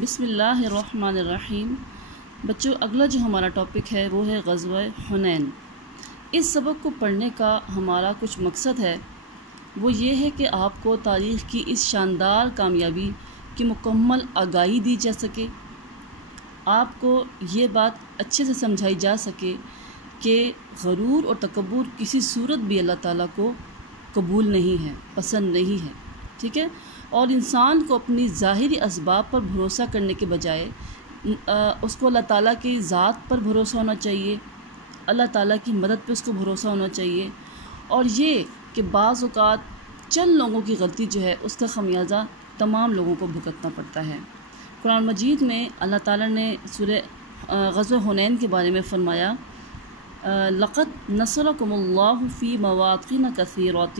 بسم اللہ الرحمن الرحیم۔ بچوں، اگلا جو ہمارا ٹاپک ہے وہ ہے غزوہ حنین۔ اس سبق کو پڑھنے کا ہمارا کچھ مقصد ہے، وہ یہ ہے کہ آپ کو تاریخ کی اس شاندار کامیابی کی مکمل آگاہی دی جا سکے، آپ کو یہ بات اچھے سے سمجھائی جا سکے کہ غرور اور تکبر کسی صورت بھی اللہ تعالیٰ کو قبول نہیں ہے، پسند نہیں ہے، ٹھیک ہے۔ اور انسان کو اپنی ظاہری اسباب پر بھروسہ کرنے کے بجائے اس کو اللہ تعالیٰ کی ذات پر بھروسہ ہونا چاہیے، اللہ تعالیٰ کی مدد پہ اس کو بھروسہ ہونا چاہیے۔ اور یہ کہ بعض اوقات چند لوگوں کی غلطی جو ہے اس کا خمیازہ تمام لوگوں کو بھگتنا پڑتا ہے۔ قرآن مجید میں اللہ تعالیٰ نے سورہ غزوہ حنین کے بارے میں فرمایا، لَقَدْ نَصَرَكُمُ اللَّهُ فِي مَوَاطِنَ كَثِيرَةٍ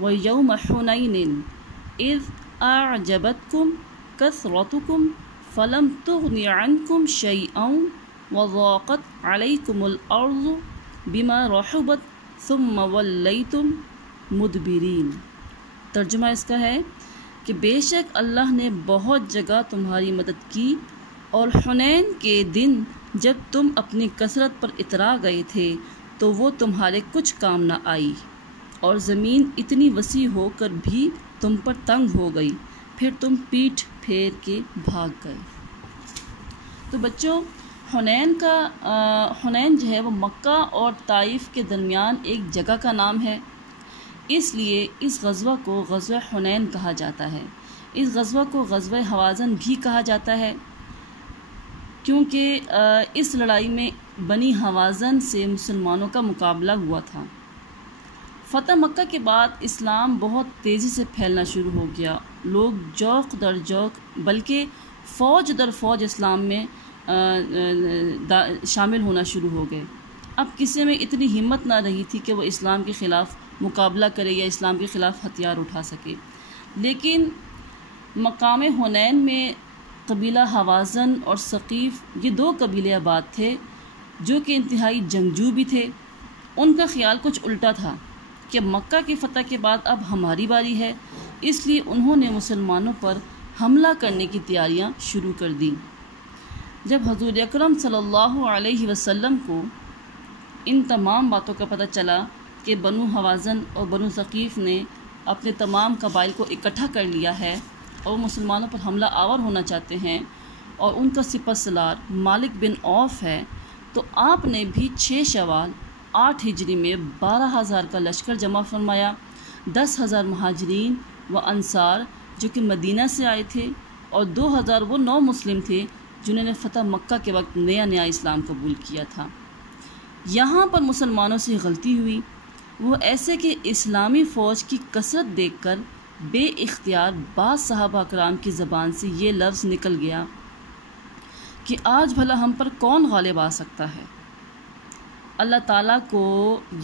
وَيَوْمَ حُنَيْنٍ اذ اعجبتكم كثرتكم فلم تغن عنكم شيئا وضاقت عليكم الارض بما رحبت ثم وليتم مدبرين۔ ترجمہ اس کا ہے کہ بے شک اللہ نے بہت جگہ تمہاری مدد کی، اور حنین کے دن جب تم اپنی کثرت پر اترا گئے تھے تو وہ تمہارے کچھ کام نہ آئی، اور زمین اتنی وسیع ہو کر بھی تم پر تنگ ہو گئی، پھر تم پیٹھ پھیر کے بھاگ گئے۔ تو بچوں، حنین جو ہے وہ مکہ اور طائف کے درمیان ایک جگہ کا نام ہے، اس لیے اس غزوہ کو غزوہ حنین کہا جاتا ہے۔ اس غزوہ کو غزوہ حوازن بھی کہا جاتا ہے، کیونکہ اس لڑائی میں بنی حوازن سے مسلمانوں کا مقابلہ ہوا تھا۔ فتح مکہ کے بعد اسلام بہت تیزی سے پھیلنا شروع ہو گیا، لوگ جوق در جوق بلکہ فوج در فوج اسلام میں شامل ہونا شروع ہو گئے۔ اب کسی میں اتنی ہمت نہ رہی تھی کہ وہ اسلام کے خلاف مقابلہ کرے یا اسلام کے خلاف ہتھیار اٹھا سکے، لیکن مقام حنین میں قبیلہ حوازن اور ثقیف، یہ دو قبیلے آباد تھے جو کہ انتہائی جنگجو بھی تھے۔ ان کا خیال کچھ الٹا تھا کہ مکہ کی فتح کے بعد اب ہماری باری ہے، اس لیے انہوں نے مسلمانوں پر حملہ کرنے کی تیاریاں شروع کر دیں۔ جب حضور اکرم صلی اللہ علیہ وسلم کو ان تمام باتوں کا پتہ چلا کہ بنو حوازن اور بنو ثقیف نے اپنے تمام قبائل کو اکٹھا کر لیا ہے اور وہ مسلمانوں پر حملہ آور ہونا چاہتے ہیں، اور ان کا سپہ سالار مالک بن عوف ہے، تو آپ نے بھی 6 شوال 8 ہجری میں 12,000 کا لشکر جمع فرمایا، 10,000 مہاجرین و انصار جو کہ مدینہ سے آئے تھے، اور 2,000 وہ نو مسلم تھے جنہوں نے فتح مکہ کے وقت نیا اسلام قبول کیا تھا۔ یہاں پر مسلمانوں سے غلطی ہوئی، وہ ایسے کہ اسلامی فوج کی کثرت دیکھ کر بے اختیار بعض صحابہ کرام کی زبان سے یہ لفظ نکل گیا کہ آج بھلا ہم پر کون غالب آ سکتا ہے۔ اللہ تعالیٰ کو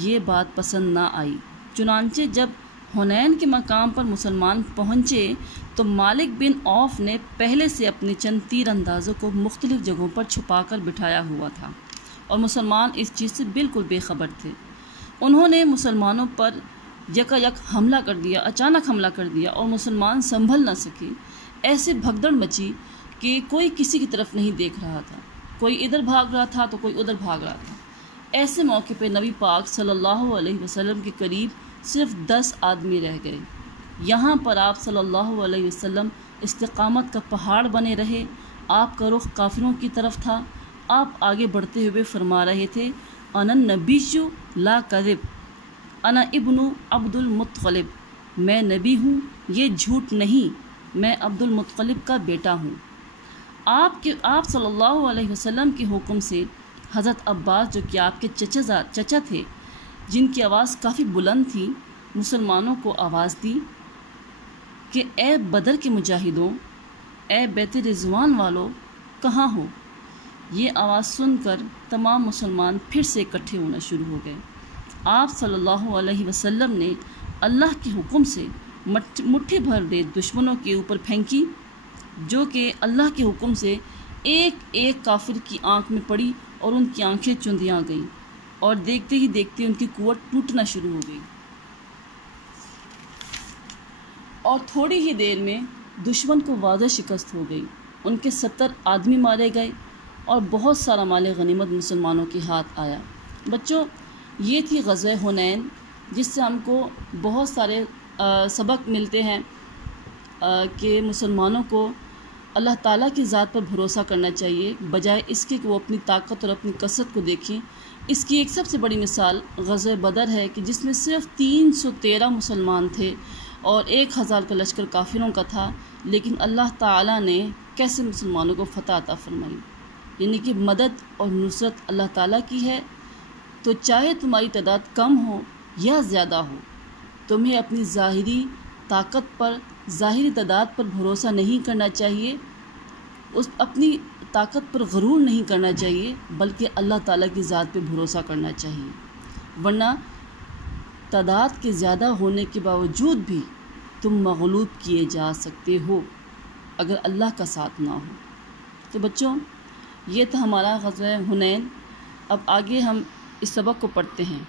یہ بات پسند نہ آئی، چنانچہ جب حنین کے مقام پر مسلمان پہنچے تو مالک بن عوف نے پہلے سے اپنے چند تیر اندازوں کو مختلف جگہوں پر چھپا کر بٹھایا ہوا تھا، اور مسلمان اس چیز سے بالکل بے خبر تھے۔ انہوں نے مسلمانوں پر یکا یک حملہ کر دیا، اچانک حملہ کر دیا، اور مسلمان سنبھل نہ سکے۔ ایسے بھگدڑ مچی کہ کوئی کسی کی طرف نہیں دیکھ رہا تھا، کوئی ادھر بھاگ رہا تھا تو کوئی ادھر بھاگ رہا تھا۔ ایسے موقع پہ نبی پاک صلی اللہ علیہ وسلم کے قریب صرف 10 آدمی رہ گئے۔ یہاں پر آپ صلی اللہ علیہ وسلم استقامت کا پہاڑ بنے رہے، آپ کا رخ کافروں کی طرف تھا، آپ آگے بڑھتے ہوئے فرما رہے تھے، انا النبی لا کذب، انا ابن عبد المطلب، میں نبی ہوں، یہ جھوٹ نہیں، میں عبد المطلب کا بیٹا ہوں۔ آپ صلی اللہ علیہ وسلم کے حکم سے حضرت عباس جو کہ آپ کے چچا تھے، جن کی آواز کافی بلند تھی، مسلمانوں کو آواز دی کہ اے بدر کے مجاہدوں، اے بیت رضوان والو، کہاں ہو؟ یہ آواز سن کر تمام مسلمان پھر سے اکٹھے ہونا شروع ہو گئے۔ آپ صلی اللہ علیہ وسلم نے اللہ کے حکم سے مٹھی بھر ریت دشمنوں کے اوپر پھینکی، جو کہ اللہ کے حکم سے ایک ایک کافر کی آنکھ میں پڑی اور ان کی آنکھیں چندیاں گئیں، اور دیکھتے ہی دیکھتے ان کی قوت ٹوٹنا شروع ہو گئی، اور تھوڑی ہی دیر میں دشمن کو واضح شکست ہو گئی۔ ان کے 70 آدمی مارے گئے اور بہت سارا مال غنیمت مسلمانوں کے ہاتھ آیا۔ بچوں، یہ تھی غزوہ حنین، جس سے ہم کو بہت سارے سبق ملتے ہیں کہ مسلمانوں کو اللہ تعالیٰ کی ذات پر بھروسہ کرنا چاہیے، بجائے اس کے کہ وہ اپنی طاقت اور اپنی کثرت کو دیکھیں۔ اس کی ایک سب سے بڑی مثال غزوہ بدر ہے کہ جس میں صرف 313 مسلمان تھے اور 1000 کا لشکر کافروں کا تھا، لیکن اللہ تعالیٰ نے کیسے مسلمانوں کو فتح عطا فرمائی۔ یعنی کہ مدد اور نصرت اللہ تعالیٰ کی ہے، تو چاہے تمہاری تعداد کم ہو یا زیادہ ہو، تمہیں اپنی ظاہری طاقت پر، ظاہری تعداد پر بھروسہ نہیں کرنا چاہیے، اپنی طاقت پر غرور نہیں کرنا چاہیے، بلکہ اللہ تعالیٰ کی ذات پہ بھروسہ کرنا چاہیے، ورنہ تعداد کے زیادہ ہونے کے باوجود بھی تم مغلوب کیے جا سکتے ہو اگر اللہ کا ساتھ نہ ہو۔ تو بچوں، یہ تھا ہمارا غزوہ حنین۔ اب آگے ہم اس سبق کو پڑھتے ہیں۔